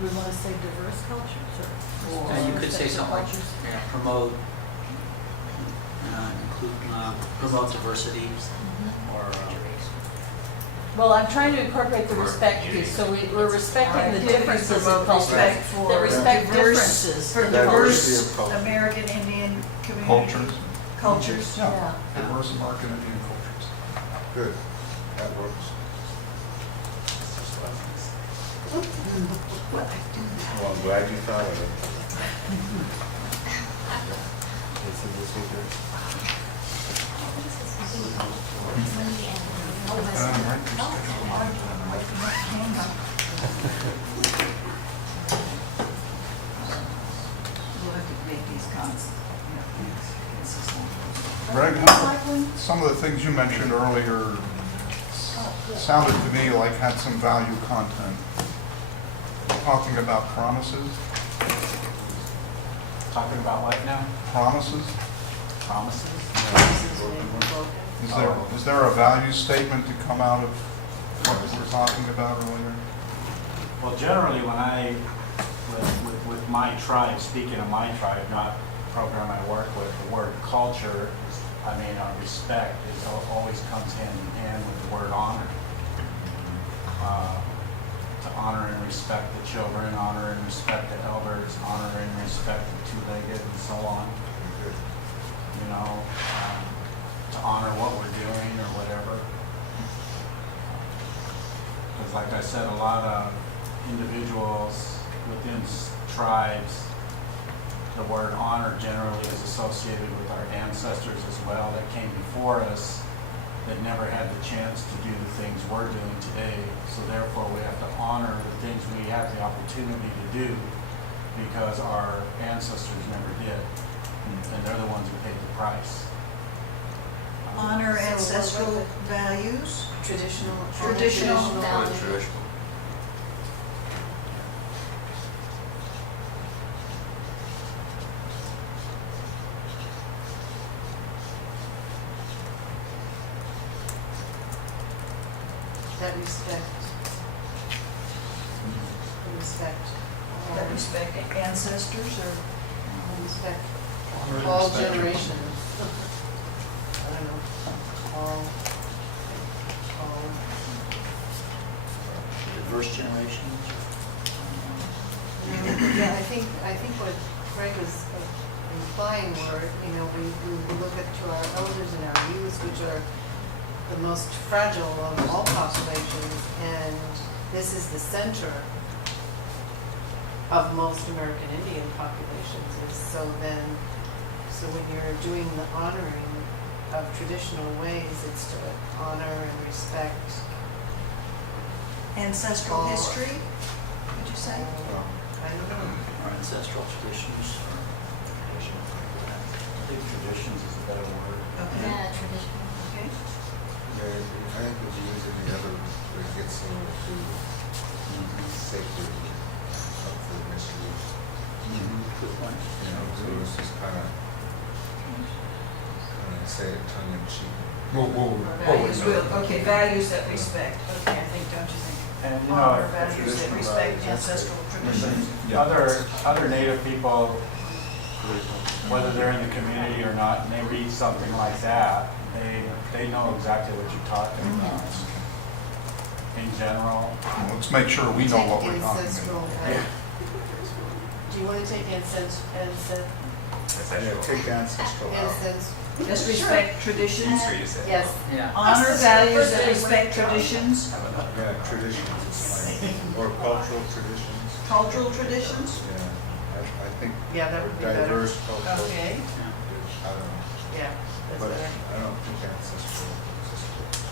we want to say diverse cultures or? Yeah, you could say respective something like, cultures? yeah, promote, promote diversity, or, Well, I'm trying to incorporate the respect piece, so we're respecting the differences in culture. Respect for That respect diverse- differences. For Diversity diverse of culture. American Indian community. Cultures. Cultures. Yeah, diverse American Indian cultures. Good, that works. Well, I'm glad you thought of it. We'll have to make these consistent. Greg, some of the things you mentioned earlier sounded to me like had some value content. Talking about promises, Talking about what now? promises. Promises? Is there a value statement to come out of what we were talking about earlier? Well, generally, when with my tribe, speaking of my tribe, not the program I work with, the word culture, respect always comes hand in hand with the word honor. To honor and respect the children, honor and respect the elders, honor and respect the two-legged, and so on. To honor what we're doing or whatever. Because like I said, a lot of individuals within tribes, the word honor generally is associated with our ancestors as well that came before us that never had the chance to do the things we're doing today. So therefore we have to honor the things we have the opportunity to do because our ancestors never did. And they're the ones who paid the price. Honor So ancestral what values. Traditional Traditional. that respect. Respect. That respect ancestors or Respect Honor and all respect. generations. I don't know, all. diverse generations. Yeah, I think what Craig was implying were, we look at to our elders and our youth, which are the most fragile of all populations, and this is the center of most American Indian populations. So when you're doing the honoring of traditional ways, it's to honor and respect ancestral all. history, would you say? I don't know. Our ancestral traditions. I think traditions is a better word. Okay. tradition. Okay. Yeah, I think if you use any other, it gets a little too sacred up for misuse. Good point. So it's just kind of say it tongue in cheek. Values, okay, values that respect. Okay, I think, don't you think? And Honor values that traditional respect values, that's ancestral traditions. other Native people, whether they're in the community or not, and they read something like that, they know exactly what you're talking about. In general, Well, let's make sure we know what we're talking Ancestral, about. do you want to take ancestral? Yeah, take ancestral out. Just respect traditions, Yes. Yeah. honor values that respect traditions, Yeah, traditions, or cultural traditions. cultural traditions. Yeah, I think Yeah, that would be better. diverse cultural. Okay. I don't know, Yeah, that's but better. I don't think ancestral.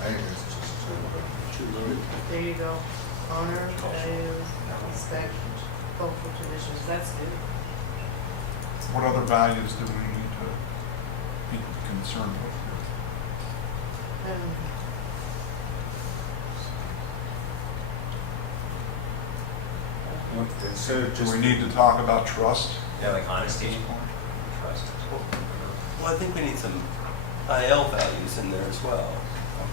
I think it's just Too low. There you go. Honor, values, respect, cultural traditions. That's good. What other values do we need to be concerned with here? instead of Do just. we need to talk about trust? Yeah, like honesty, trust. Well, I think we need some N.A.I.L.P values in there as well.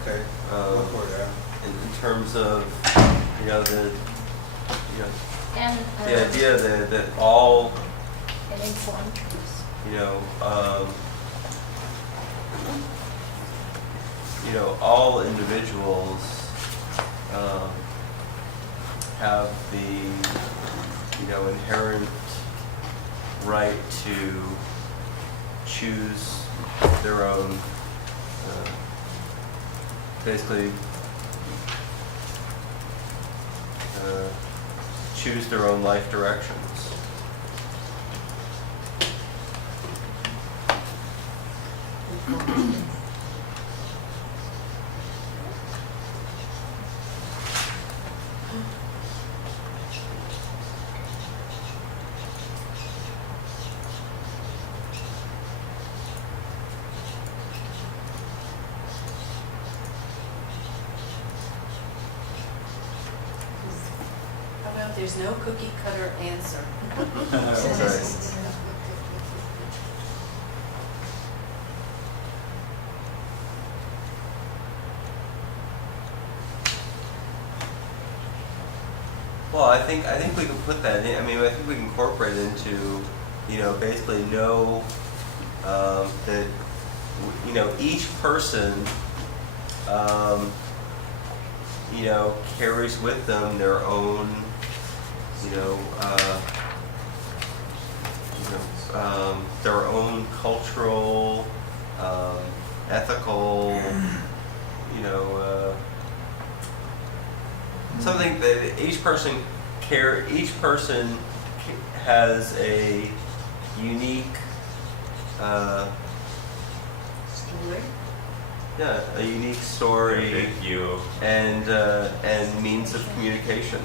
Okay, look where that. In terms of, the And, the idea that all, and informed choice. all individuals have the, inherent right to choose their own, basically, choose their own life directions. How about there's no cookie cutter answer? Right. Well, I think we can put that in. I mean, I think we can incorporate it into, basically know that, each person, carries with them their own, their own cultural, ethical, something that each person has a unique, Story? yeah, a unique story and means of communication.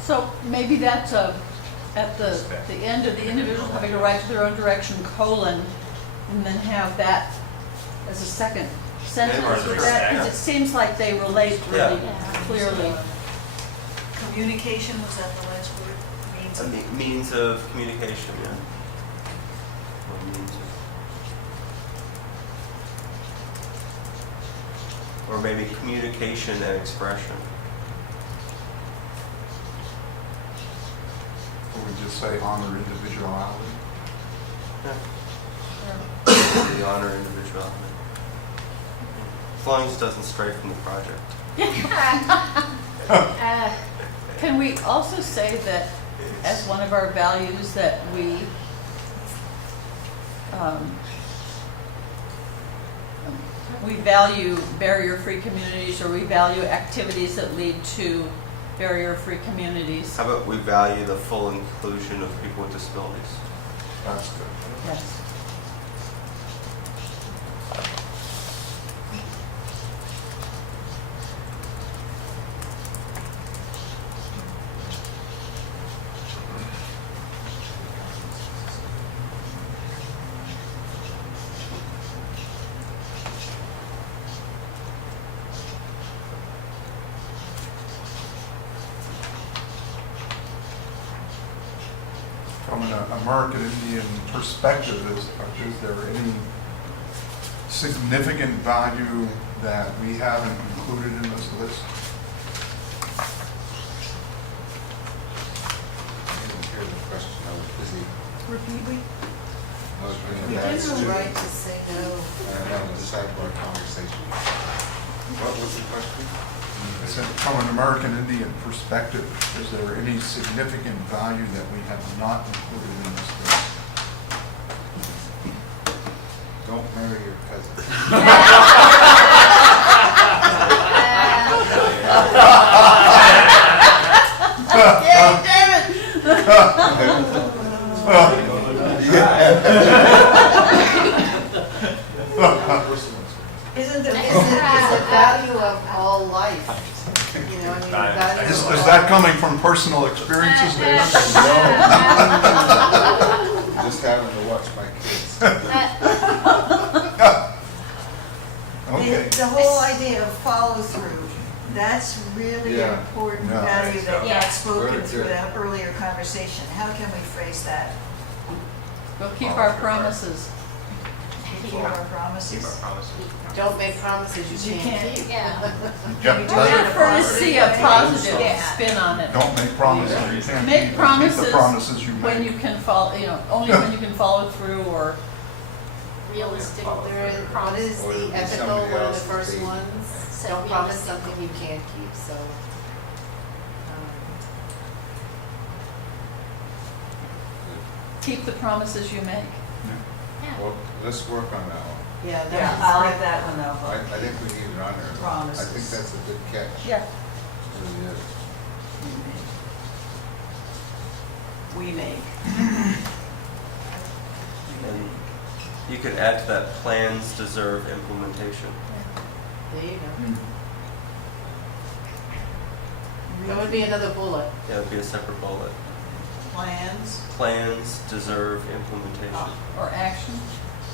So maybe that's at the end of the individual having a right to their own direction, colon, and then have that as a second sentence with that, because it seems like they relate really Yeah. clearly. Communication, was that the last word? Means of- Means of communication, yeah. Or means of, or maybe communication and expression. Or we just say honor individuality. The honor individuality. As long as it doesn't stray from the project. Can we also say that as one of our values that we value barrier-free communities, or we value activities that lead to barrier-free communities? How about we value the full inclusion of people with disabilities? That's good. Yes. From an American Indian perspective, is there any significant value that we haven't included in this list? I didn't hear the question, I was busy. Repeat, I was bringing We that have to, no right to say no. on the sidebar conversation. What was the question? I said, from an American Indian perspective, is there any significant value that we have not included in this list? Don't marry your cousin. Isn't the, It's the value of all life, the value Is of all that coming from personal experiences, David? Just having to watch my kids. Okay. the whole idea of follow through, that's really an Yeah. important Yeah. value that Yeah. got spoken Very through good. that earlier conversation. How can we phrase that? We'll keep our promises. Keep our promises. Keep our promises. Don't make promises you can't keep. Yeah. Yeah, I prefer to see a positive Yeah. spin on it. don't make promises you can't Make keep, keep promises the promises you when make. you can follow, only when you can follow through or, Realistic. There is, what is Or the it'll be ethical, somebody one of the else's first baby. ones? Set Don't promise realistic something you can't keep, so. keep the promises you make. Yeah. Well, let's work on that one. Yeah, Yeah, that's. I like that one I though. think we need it on there. I Promises. think that's a good catch. Yeah. It really is. We make. And you could add to that, plans deserve implementation. There you go. Mm. That would be another bullet. Yeah, it'd be a separate bullet. Plans, Plans deserve implementation. Or action.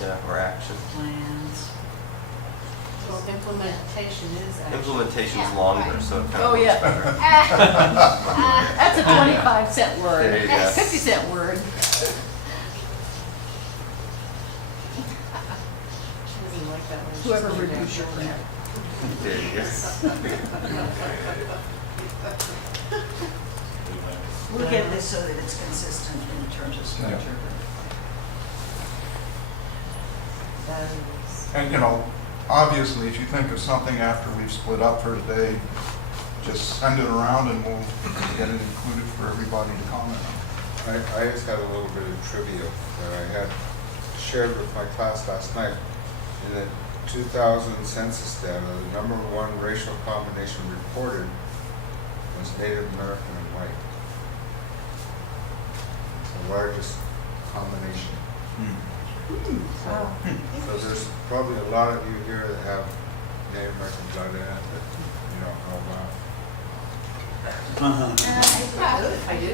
Yeah, or action. plans. Well, implementation is action. Implementation's Yeah, longer, right. so it kind of Oh, looks yeah. better. That's a 25-cent word. There you go. 50-cent word. She doesn't like that one. She's Whoever going down. reduced your print. There you go. We'll get this so that it's consistent in terms of structure. Values. And, obviously, if you think of something after we've split up for today, just send it around and we'll get it included for everybody to comment on. I just got a little bit of trivia that I had shared with my class last night. In the 2000 census data, the number one racial combination reported was Native American and white. It's the largest combination. Wow. So there's probably a lot of you here that have Native American blood in it that you don't know about. I do.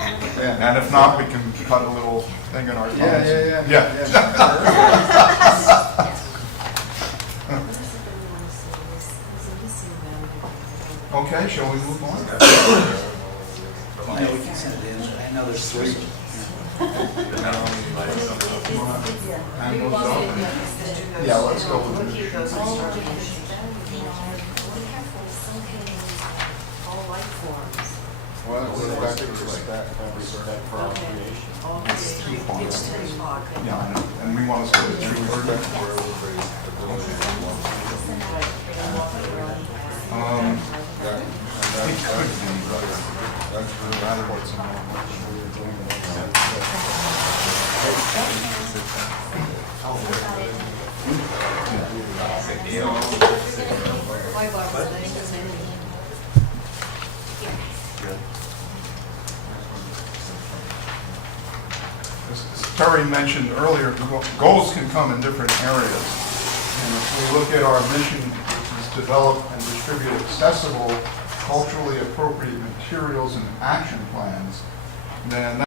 And if not, we can cut a little thing in our comments. Yeah. What is it that we want to say? There's a missing value. Okay, shall we move on? I know we can send it in, I know there's three. Hand those out. Yeah, let's go with We'll it. keep those instructions. All life forms. Well, it goes back to respect. Respect for all creation. All creation. It's 10 o'clock. Yeah, I know. And we want to say the true word. Respect for everybody's ability to walk. That- and It that- could be, That's really rather than some Why Barbara, they ain't just anything. Good. As Terry mentioned earlier, goals can come in different areas. And if we look at our mission, which is develop and distribute accessible, culturally appropriate materials and action plans, then